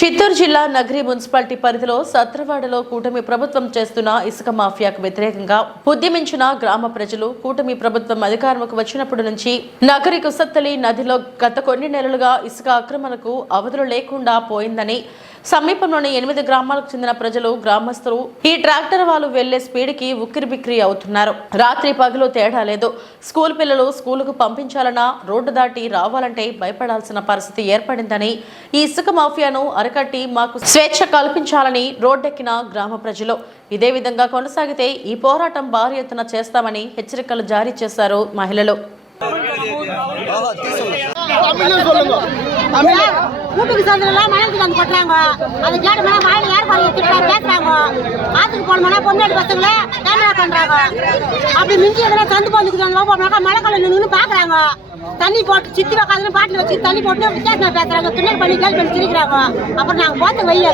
చిత్తూరు జిల్లా నగరి మున్సిపాలిటీ పరిధిలో సత్రవాడలో కూటమి ప్రభుత్వం చేస్తున్న ఇసుక మాఫియాకు వ్యతిరేకంగా ఉద్యమించిన గ్రామ ప్రజలు కూటమి ప్రభుత్వం అధికారంలోకి వచ్చినప్పటి నుంచి నగరి కుసత్తలి నదిలో గత కొన్ని నెలలుగా ఇసుక ఆక్రమణకు అవధులు లేకుండా పోయిందని సమీపంలోని 8 గ్రామాలకు చెందిన ప్రజలు గ్రామస్తులు ఈ ట్రాక్టర్ వాళ్ళు వెళ్లే స్పీడ్ కి ఉక్కిరిబిక్కిరి అవుతున్నారు. రాత్రి పగలు తేడా లేదు. స్కూల్ పిల్లలు స్కూలుకు పంపించాలన్నా రోడ్డు దాటి రావాలంటే భయపడాల్సిన పరిస్థితి ఏర్పడిందని ఈ ఇసుక మాఫియాను అరకట్టి మాకు స్వేచ్ఛ కల్పించాలని రోడ్డెక్కిన గ్రామ ప్రజలు. ఇదే విధంగా కొనసాగితే ఈ పోరాటం భారీ ఎత్తున చేస్తామని హెచ్చరికలు జారీ చేశారు మహిళలు. வீட்டுக்கு சேர்ந்ததுல மனசுக்கு வந்து கொட்டுறாங்க. அது கேட்டு மேலே வாயில் யார் பாருங்க பேசுறாங்க. ஆத்துக்கு போனோம்னா பொண்ணு பசங்கள கேமரா பண்றாங்க. அப்படி மிஞ்சி எதனா சந்து போந்துக்குறாங்க போனாக்கா மழைக்கால நின்று பாக்குறாங்க. தண்ணி போட்டு சித்தி உக்காந்து பாட்டில் வச்சு தண்ணி போட்டு வித்தியாசமா பேசுறாங்க. துணல் பண்ணி கேள்வி பண்ணி சிரிக்கிறாங்க. அப்புறம் நாங்கள் போத்த வெயில்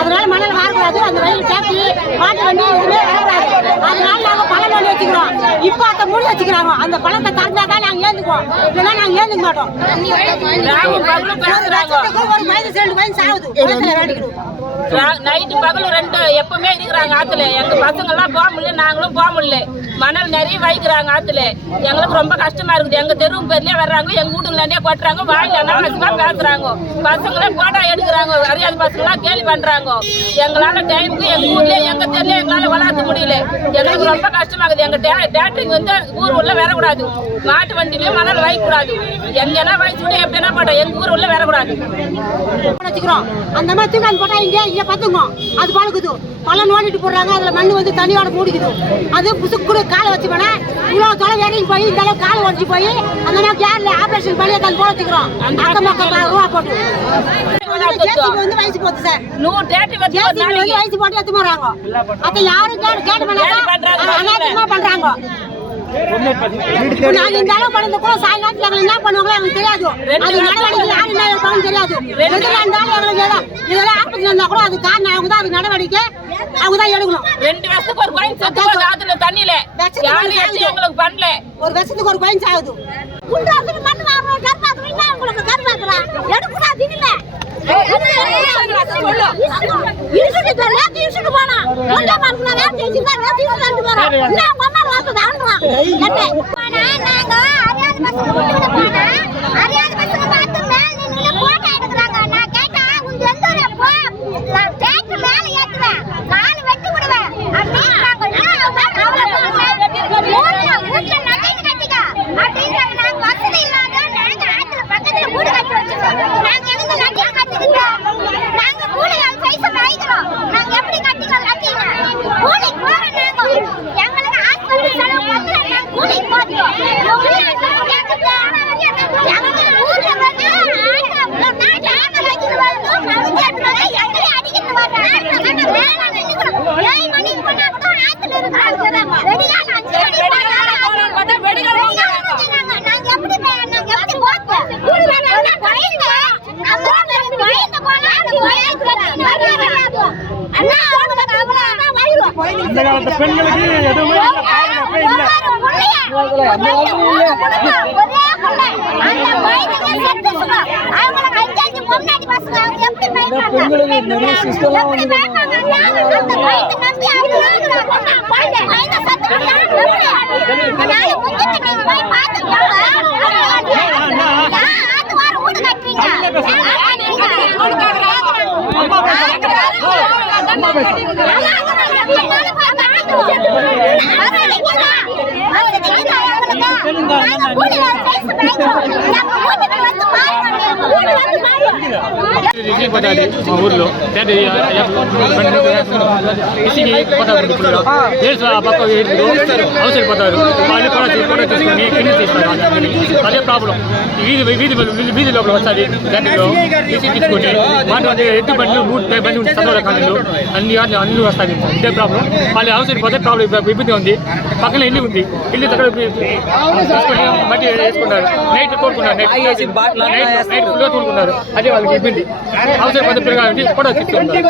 அதனால மணல் வரக்கூடாது. அந்த வெயில் சேர்த்து பாட்டு வண்டி எதுவுமே வரக்கூடாது. அதனால நாங்கள் பழம் வண்டி வச்சுக்கிறோம். இப்போ அதை மூடி வச்சுக்கிறாங்க. அந்த பழத்தை தந்தாதான் நாங்கள் ஏந்துக்குவோம். இல்லைன்னா நாங்கள் ஏந்துக்க மாட்டோம். நைட்டு பகலும் ரெண்டு எப்பவுமே இருக்கிறாங்க ஆத்துல. எங்க பசங்க எல்லாம் போக முடியல, நாங்களும் போக முடியல. மணல் நிறைய வைக்கிறாங்க ஆத்துல. எங்களுக்கு ரொம்ப கஷ்டமா இருக்குது. எங்க தெருவு பேர்லயே வர்றாங்க, எங்க வீட்டுல கொட்டுறாங்க, வாயில என்ன பேசுறாங்க. பசங்களே போட்டோ எடுக்கிறாங்க, அறியாத பசங்க எல்லாம் கேள்வி பண்றாங்க. எங்களால டைமுக்கு எங்க ஊர்ல எங்க தெருல எங்களால வளர்த்த முடியல. எங்களுக்கு ரொம்ப கஷ்டமாகுது. எங்க டேட்டரிங் வந்து ஊர் உள்ள வரக்கூடாது. மாட்டு வண்டியிலயும் மணல் வைக்கக்கூடாது. எங்க என்ன வயசு எப்படி என்ன போட்டோம் எங்க ஊர் உள்ள வரக்கூடாது. அந்த மாதிரி தூக்காந்து போட்டா இங்க பத்துங்க அது பழகுது. பழம் நோண்டிட்டு போடுறாங்க. அதுல மண்ணு வந்து தண்ணியோட மூடிக்குது. அது புசுக்குடு காலை வச்சு போனா இவ்வளவு தொலை இறங்கி போய் இந்த அளவுக்கு காலை உடஞ்சி போய் அந்த மாதிரி கேர்ல ஆபரேஷன் பண்ணி அதை போட வச்சுக்கிறோம். அக்கம் பக்கம் ரூபா போட்டு வந்து வயசு போகுது சார். வயசு போட்டு எடுத்து போறாங்க. அதை யாரும் கேட்டு பண்றாங்க. நாங்க இந்த அளவு பண்ணது கூட சாயங்காலத்துல எங்களை என்ன பண்ணுவாங்களோ எங்களுக்கு தெரியாது. அது நடவடிக்கை யாரு என்ன இருப்பாங்க தெரியாது. இதெல்லாம் ஆபத்து இருந்தா கூட அது காரணம் அவங்க தான். அது நடவடிக்கை அவங்க தான் எடுக்கணும். 2 வருஷத்துக்கு ஒரு கோயின் சத்து ஆத்துல தண்ணியில எங்களுக்கு பண்ணல. ஒரு வருஷத்துக்கு ஒரு கோயின் சாகுது. குண்டாத்துல மண்ணு வாங்க கர்ப்பாத்துல என்ன உங்களுக்கு கர்ப்பாக்குறா எடுக்குறா தினில இசுக்கு தரல இசுக்கு போனா ஒண்ணே மார்க்னா வேற செஞ்சிங்க வேற செஞ்சு போறா என்ன அம்மா வாசு தான்றா என்ன போனா நாங்க அறியாத பசங்க கூட்டிட்டு போனா அறியாத பசங்க பார்த்து மேல நின்னு போட்டோ எடுக்கறாங்க. நான் கேட்டா உங்க எந்த ஊரே போ நான் டேங்க் மேல ஏத்துவேன் கால் வெட்டி விடுவேன் அப்படிங்கறாங்க. ஊட்ல நகைக்கு கட்டிக்க அப்படிங்கறாங்க. நாங்க வசதி இல்லாத நாங்க ஆத்துல பக்கத்துல வீடு கட்டி வச்சிருக்கோம். நாங்க எங்க நகைக்கு கட்டிக்கிட்டோம். நாங்க கூலி பைசா வாங்கிக்கிறோம். நாங்க எப்படி கட்டிக்கலாம் கட்டினா கூலி போறோம். நாங்க எங்களுக்கு ஹாஸ்பிடல் செலவு பத்தல. நாங்க கூலி போறோம். ஊர்ல வந்து நாட்டு ஆட்ட வச்சுட்டு வரணும். எங்களை அடிக்கிட்டு வர்றாங்க. 7 மணிக்கு போனா கூட ஆத்துல இருக்கிறாங்க. ரெடியா நான் நாங்க எப்படி போறோம். அந்த காலத்து பெண்களுக்கு எதுவுமே మా ఊర్లో పక్క అవసరపడతారు. వాళ్ళు కూడా తీసుకొని కింద తీస్తారు. అదే ప్రాబ్లం. వీధి లోపల వస్తుంది. దాంట్లో తీసుకొని మాట ఎత్తు బండ్లు 100 బండి ఉంటే చదవాలి కాలంలో అన్ని వస్తాయి. ఇదే ప్రాబ్లం. వాళ్ళు అవసరపోతే ప్రాబ్లం ఇబ్బంది ఉంది. పక్కన ఇల్లు ఉంది. ఇల్లు దగ్గర తీసుకొని మట్టి వేసుకుంటారు. నైట్ తోడుకున్నారు. నైట్ ఫుల్గా తోడుకున్నారు. అదే వాళ్ళకి ఇబ్బంది. అవసరపోతే పిల్లగా కూడా తీసుకుంటారు.